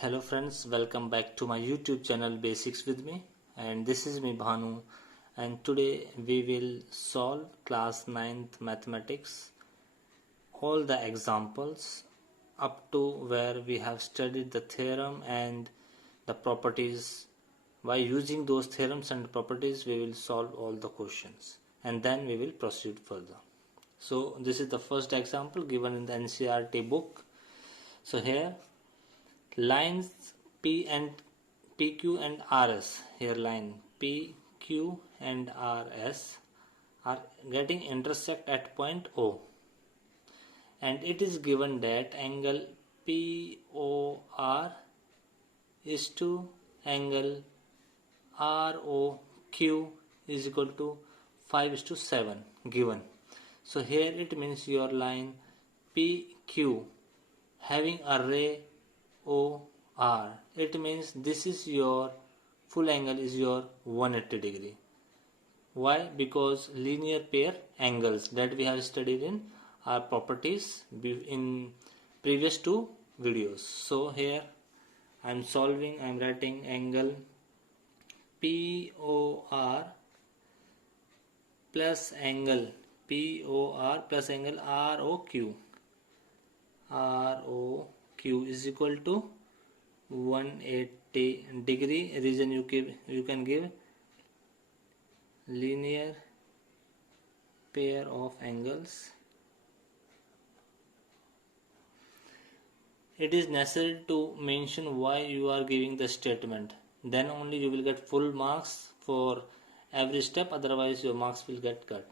Hello friends, welcome back to my YouTube channel Basics with me, and this is me Bhanu, and today we will solve class 9th mathematics, all the examples up to where we have studied the theorem and the properties. By using those theorems and properties we will solve all the questions and then we will proceed further. So this is the first example given in the NCERT book. So here lines PQ and RS, here line PQ and RS are getting intersect at point O, and it is given that angle POR is to angle ROQ is equal to 5:7 given. So here it means your line PQ having a ray OR, it means this is your full angle is your 180 degree. Why? Because linear pair angles that we have studied in our properties in previous two videos. So here I am solving, I am writing angle POR plus angle POR plus angle ROQ. ROQ is equal to 180 degree. Reason you can give linear pair of angles. It is necessary to mention why you are giving the statement, then only you will get full marks for every step, otherwise your marks will get cut.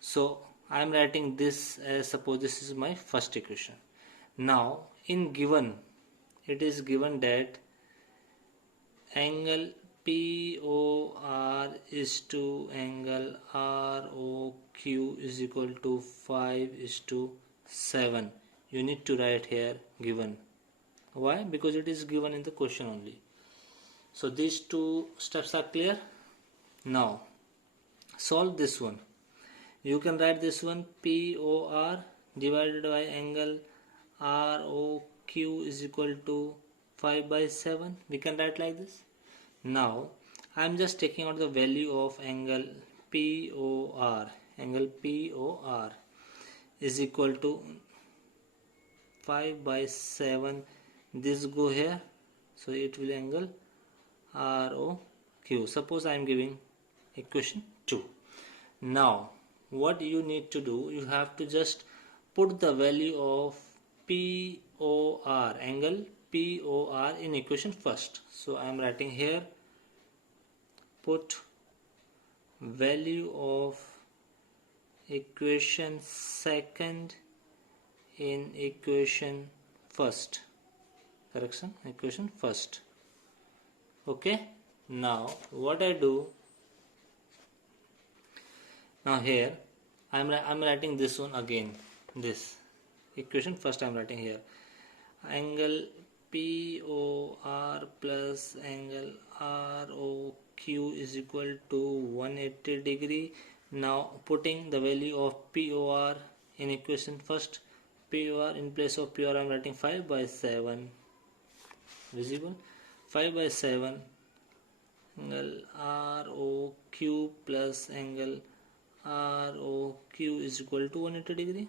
So I am writing this as, suppose this is my first equation. Now in given, it is given that angle POR is to angle ROQ is equal to 5:7. You need to write here given. Why? Because it is given in the question only. So these two steps are clear. Now solve this one. You can write this one POR divided by angle ROQ is equal to 5/7. We can write like this. Now I am just taking out the value of angle POR. Angle POR is equal to 5/7. This go here, so it will angle ROQ. Suppose I am giving equation 2. Now what you need to do, you have to just put the value of POR, angle POR in equation first. So I am writing here, put value of equation second in equation first. Correction, equation first. Okay. Now what I do, now here I am writing this one again, this equation first I am writing here, angle POR plus angle ROQ is equal to 180 degree. Now putting the value of POR in equation first, POR in place of POR I am writing 5/7, visible, 5/7 angle ROQ plus angle ROQ is equal to 180 degree.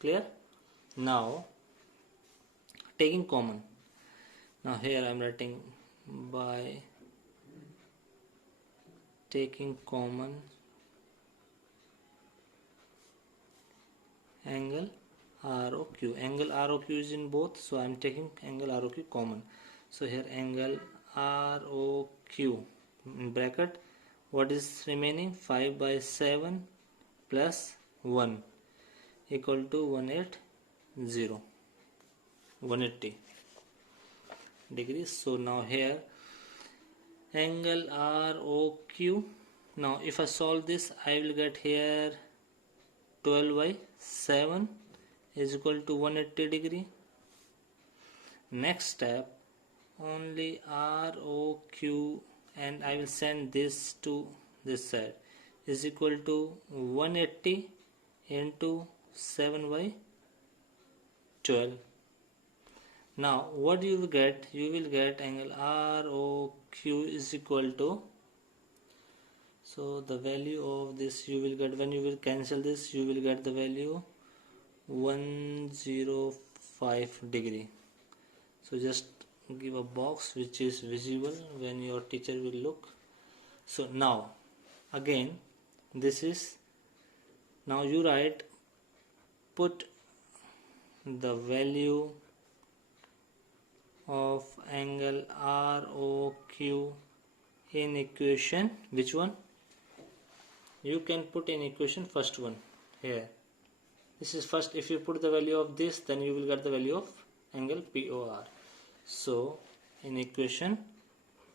Clear? Now taking common, now here I am writing by taking common angle ROQ. Angle ROQ is in both, so I am taking angle ROQ common. So here angle ROQ in bracket, what is remaining, 5/7 plus 1 equal to 180 degrees. So now here angle ROQ, now if I solve this I will get here 12/7 is equal to 180 degree. Next step, only ROQ, and I will send this to this side, is equal to 180 into 7/12. Now what you will get? You will get angle ROQ is equal to, so the value of this you will get, when you will cancel this, you will get the value 105 degree. So just give a box which is visible when your teacher will look. So now again this is, now you write, put the value of angle ROQ in equation, which one? You can put in equation first one here. This is first. If you put the value of this, then you will get the value of angle POR. So in equation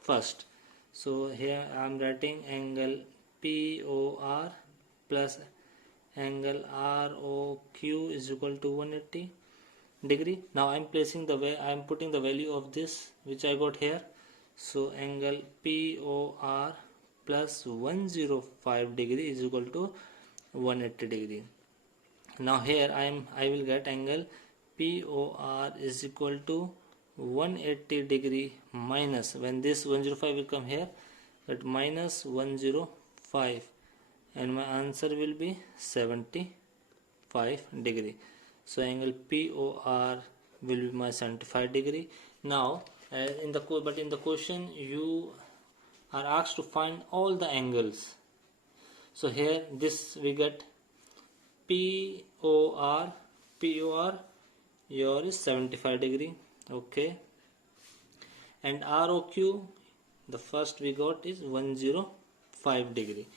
first, so here I am writing angle POR plus angle ROQ is equal to 180 degree. Now I am placing the way, I am putting the value of this which I got here. So angle POR plus 105 degree is equal to 180 degree. Now here I will get angle POR is equal to 180 degree minus, when this 105 will come here, that minus 105, and my answer will be 75 degree. So angle POR will be my 75 degree. Now in the question you are asked to find all the angles. So here this we get POR your is 75 degree, okay, and ROQ the first we got is 105 degree.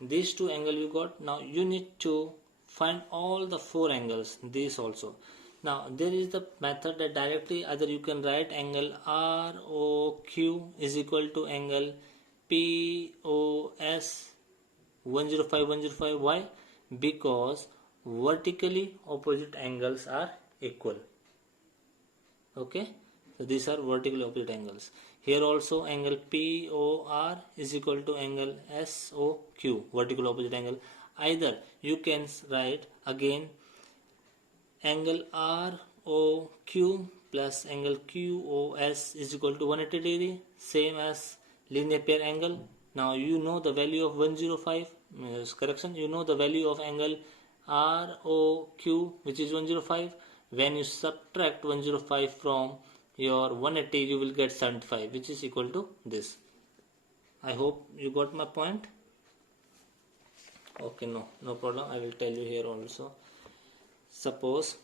These two angle you got. Now you need to find all the four angles, these also. Now there is the method that directly either you can write angle ROQ is equal to angle POS 105. Why? Because vertically opposite angles are equal. Okay, so these are vertically opposite angles. Here also angle POR is equal to angle SOQ, vertical opposite angle. Either you can write again angle ROQ plus angle QOS is equal to 180 degree, same as linear pair angle. Now you know the value of 105, you know the value of angle ROQ which is 105. When you subtract 105 from your 180, you will get 75, which is equal to this. I hope you got my point. Okay, no problem. I will tell you here also. Suppose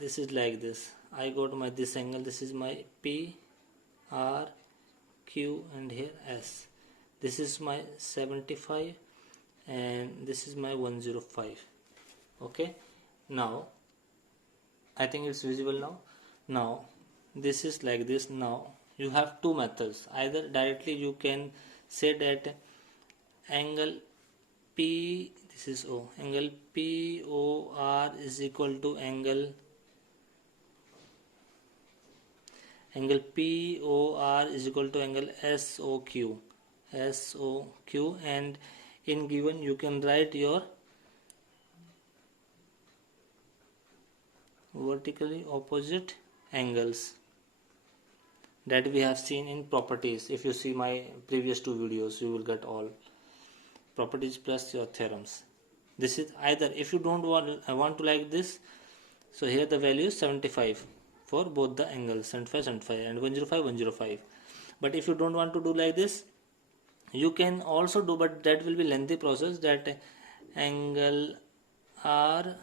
this is like this. I got my this angle. This is my P, R, Q, and here S. This is my 75, and this is my 105. Okay. Now I think it's visible now. Now this is like this. Now you have two methods. Either directly you can say that angle P, this is O, angle POR is equal to angle POR is equal to angle SOQ, and in given you can write your vertically opposite angles that we have seen in properties. If you see my previous two videos, you will get all properties plus your theorems. This is either, if you don't want to like this, so here the value is 75 for both the angles, 75 and 105. But if you don't want to do like this, you can also do, but that will be lengthy process, that angle R,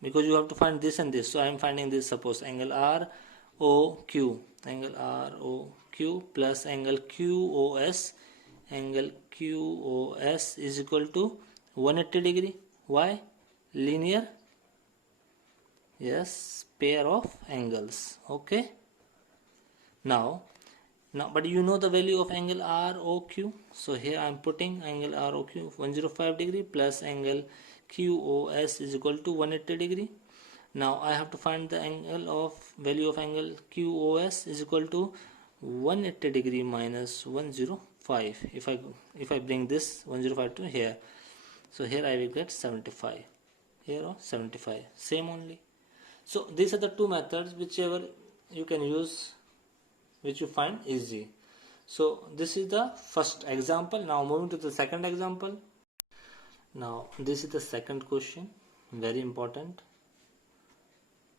because you have to find this and this. So I am finding this. Suppose angle ROQ plus angle QOS is equal to 180 degree. Why? Linear, yes, pair of angles. Okay. Now but you know the value of angle ROQ. So here I am putting angle ROQ 105 degree plus angle QOS is equal to 180 degree. Now I have to find the value of angle QOS is equal to 180 degree minus 105. If I bring this 105 to here, so here I will get 75. Here 75, same only. So these are the two methods, whichever you can use, which you find easy. So this is the first example. Now moving to the second example. Now this is the second question, very important.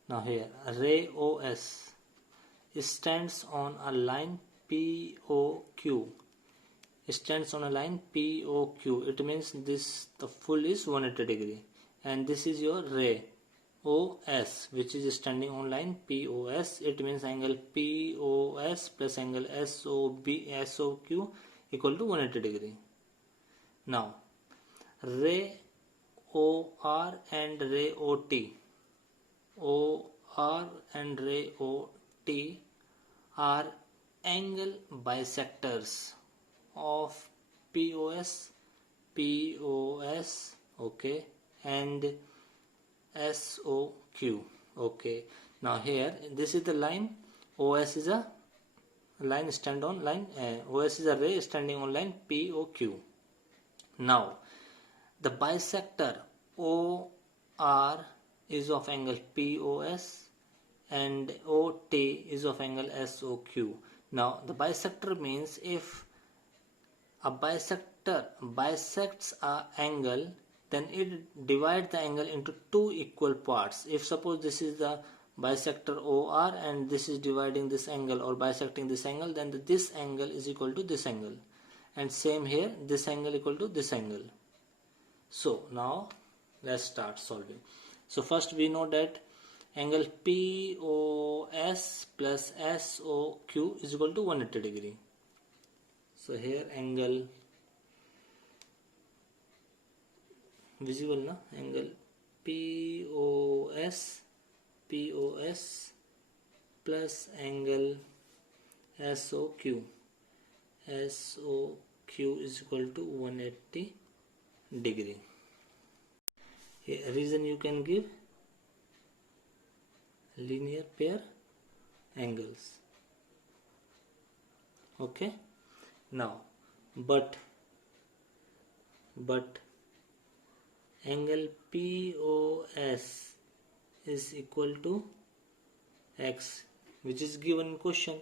Now here, ray OS stands on a line POQ. Stands on a line POQ. It means this, the full is 180 degree, and this is your ray OS, which is standing on line POS. It means angle POS plus angle SOQ equal to 180 degree. Now ray OR and ray OT. OR and ray OT are angle bisectors of POS, okay, and SOQ, okay. Now here, this is the line. OS is a line stand on line. OS is a ray standing on line POQ. Now the bisector OR is of angle POS and OT is of angle SOQ. Now the bisector means if a bisector bisects an angle, then it divides the angle into two equal parts. If suppose this is the bisector OR and this is dividing this angle or bisecting this angle, then this angle is equal to this angle, and same here, this angle equal to this angle. So now let's start solving. So first we know that angle POS plus SOQ is equal to 180 degree. So here angle visible na, angle POS plus angle SOQ is equal to 180 degree. Here reason you can give linear pair angles, okay. Now but angle POS is equal to X, which is given in question.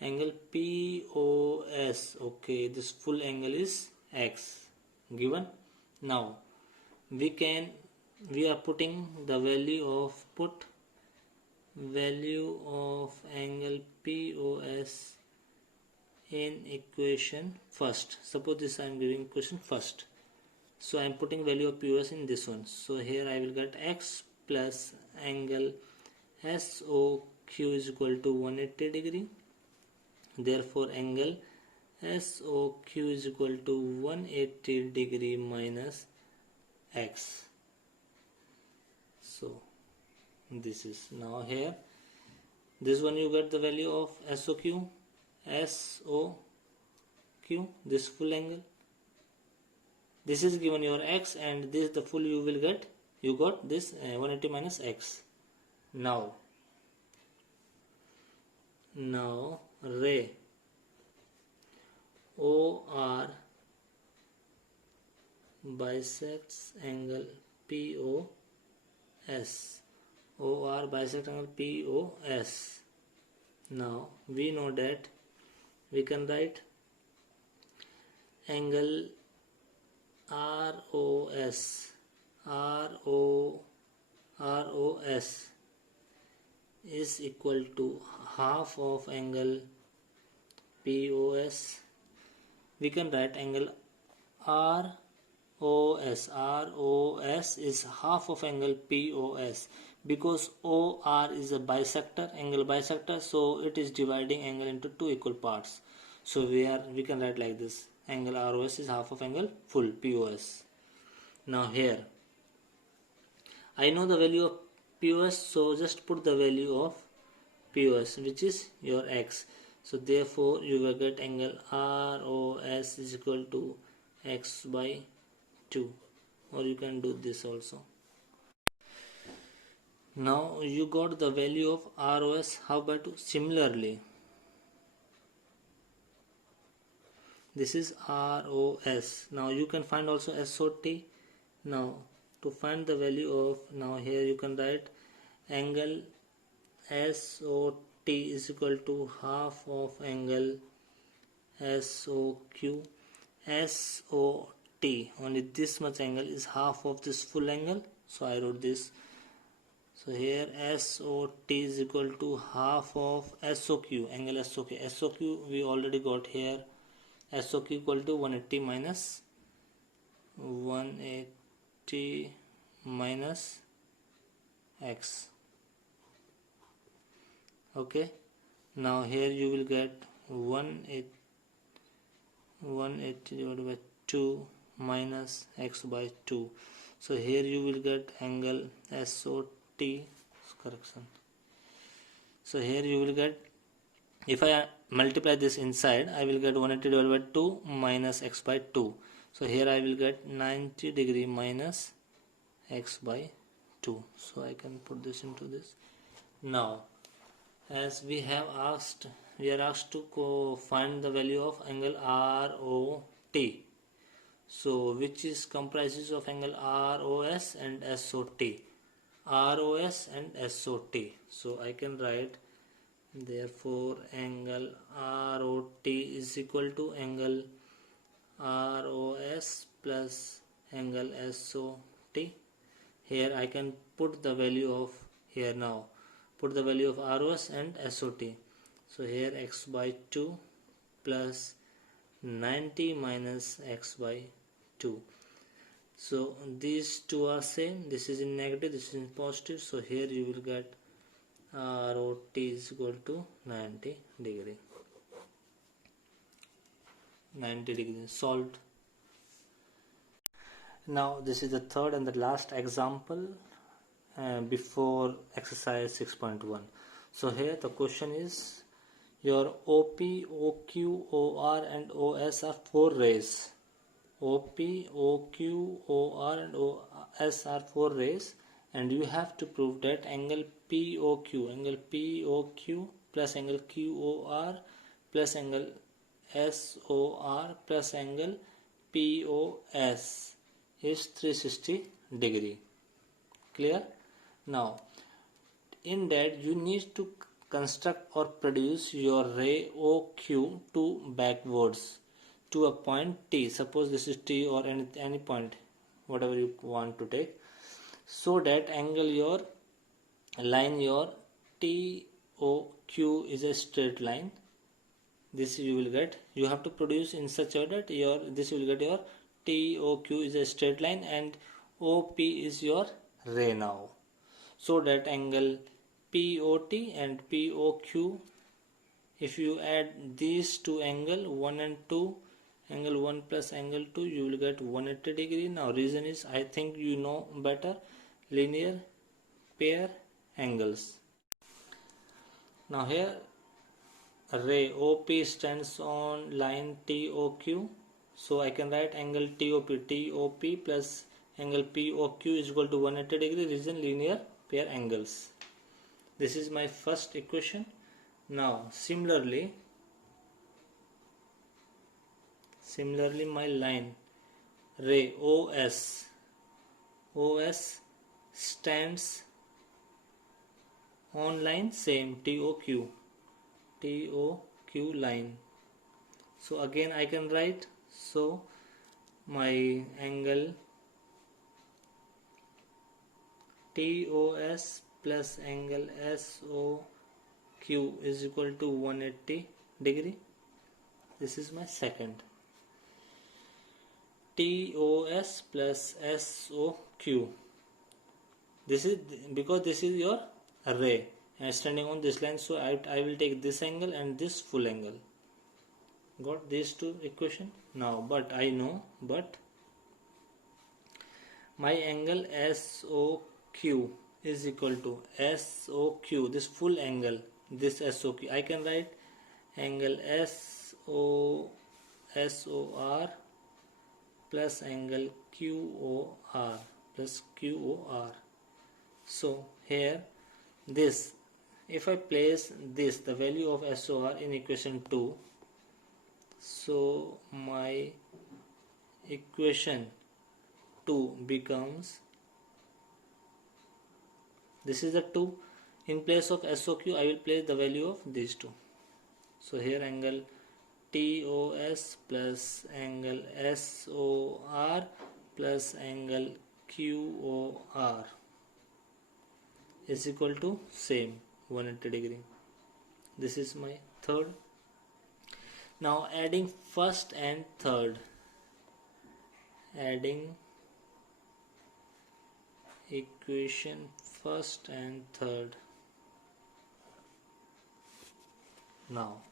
Angle POS, okay, this full angle is X given. Now we are putting the value of angle POS in equation first. Suppose this I am giving equation first, so I am putting value of POS in this one. So here I will get X plus angle SOQ is equal to 180 degree. Therefore angle SOQ is equal to 180 degree minus X. So this is, now here this one you get the value of SOQ, this full angle. This is given your X, and this the full you will get, you got this 180 minus X. Now ray OR bisects angle POS. OR bisects angle POS. Now we know that we can write angle ROS is equal to half of angle POS. We can write angle ROS is half of angle POS, because OR is a angle bisector, so it is dividing angle into two equal parts. So we can write like this: angle ROS is half of angle full POS. Now here I know the value of POS, so just put the value of POS, which is your X. So therefore you will get angle ROS is equal to X by 2, or you can do this also. Now you got the value of ROS, how about similarly this is ROS. Now you can find also SOT. Now to find the value of, now here you can write angle SOT is equal to half of angle SOQ. SOT, only this much angle is half of this full angle, so I wrote this. So here SOT is equal to half of SOQ, angle SOQ. SOQ we already got here. SOQ equal to 180 minus 180 minus x. Okay, now here you will get 180 divided by 2 minus x by 2. So here you will get angle SOT correction. So here you will get, if I multiply this inside, I will get 180 divided by 2 minus x by 2. So here I will get 90 degree minus x by 2. So I can put this into this. Now as we are asked to find the value of angle ROT. So which is comprises of angle ROS and SOT. ROS and SOT. So I can write, therefore angle ROT is equal to angle ROS plus angle SOT. Here I can put the value of, here now put the value of ROS and SOT. So here x by 2 plus 90 minus x by 2. So these two are same, this is in negative, this is in positive. So here you will get ROT is equal to 90 degree. 90 degrees solved. Now this is the third and the last example before exercise 6.1. So here the question is, your OP, OQ, OR and OS are 4 rays. OP, OQ, OR and OS are 4 rays, and you have to prove that angle POQ plus angle QOR plus angle SOR plus angle POS is 360 degree. Clear? Now in that you need to construct or produce your ray OQ to backwards to a point T. Suppose this is T or any point, whatever you want to take, so that angle your line your TOQ is a straight line. This you will get, you have to produce in such a way that your this will get your TOQ is a straight line and OP is your ray now, so that angle POT and POQ, if you add these two angle 1 and 2, angle 1 plus angle 2, you will get 180 degree. Now reason is, I think you know better, linear pair angles. Now here ray OP stands on line TOQ, so I can write angle TOP plus angle POQ is equal to 180 degree. Reason, linear pair angles. This is my first equation. Now similarly my line ray OS stands on line same TOQ line. So again I can write, so my angle TOS plus angle SOQ is equal to 180 degree. This is my second. TOS plus SOQ. This is because this is your ray and standing on this line, so I will take this angle and this full angle. Got these two equation now, but I know, but my angle SOQ is equal to SOQ, this full angle, this SOQ, I can write angle SOR plus angle QOR plus QOR. So here this, if I place this, the value of SOR in equation 2, so my equation 2 becomes This is the 2. In place of SOQ, I will place the value of these two. So here angle TOS plus angle SOR plus angle QOR is equal to same 180 degree. This is my third. Now adding first and third. Adding equation first and third. Now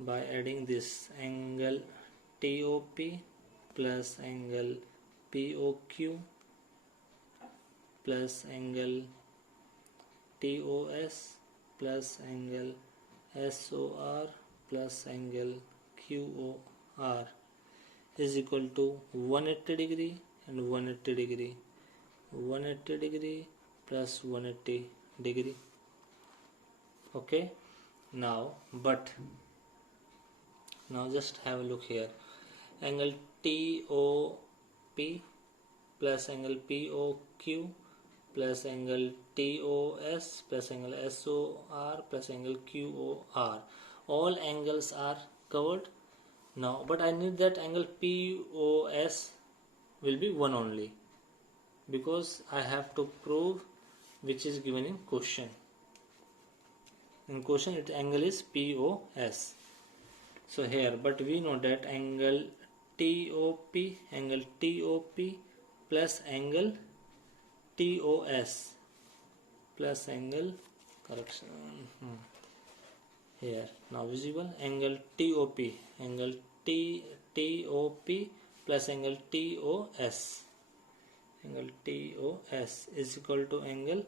by adding this angle TOP plus angle POQ plus angle TOS plus angle SOR plus angle QOR is equal to 180 degree and 180 degree. 180 degree plus 180 degree. Okay, now just have a look here. Angle TOP plus angle POQ plus angle TOS plus angle SOR plus angle QOR, all angles are covered. Now but I need that angle POS will be 1 only, because I have to prove which is given in question. In question its angle is POS. So here, but we know that angle TOP plus angle TOS plus angle here now visible angle TOP plus angle TOS is equal to angle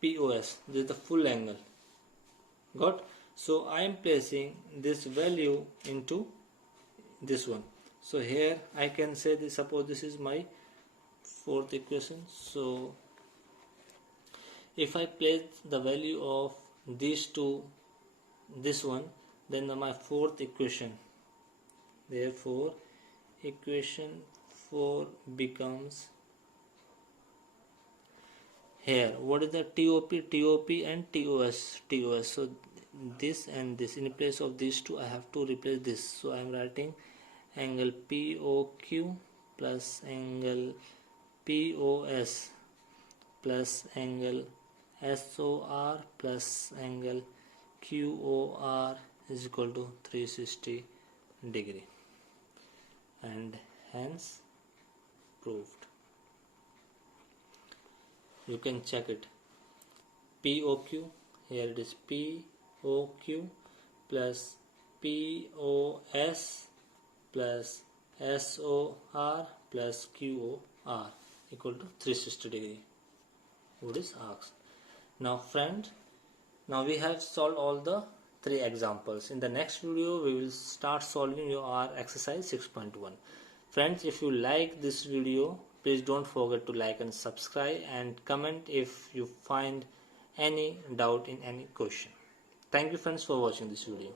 POS. This is the full angle. Got? So I am placing this value into this one. So here I can say this, suppose this is my fourth equation. So if I place the value of these two, this one, then my fourth equation, therefore equation 4 becomes here, what is the TOP and TOS. So this and this, in place of these two I have to replace this. So I am writing angle POQ plus angle POS plus angle SOR plus angle QOR is equal to 360 degree, and hence proved. You can check it. POQ, here it is POQ plus POS plus SOR plus QOR equal to 360 degree. What is asked. Now friends, now we have solved all the 3 examples. In the next video we will start solving your exercise 6.1. Friends, if you like this video, please don't forget to like and subscribe, and comment if you find any doubt in any question. Thank you friends for watching this video.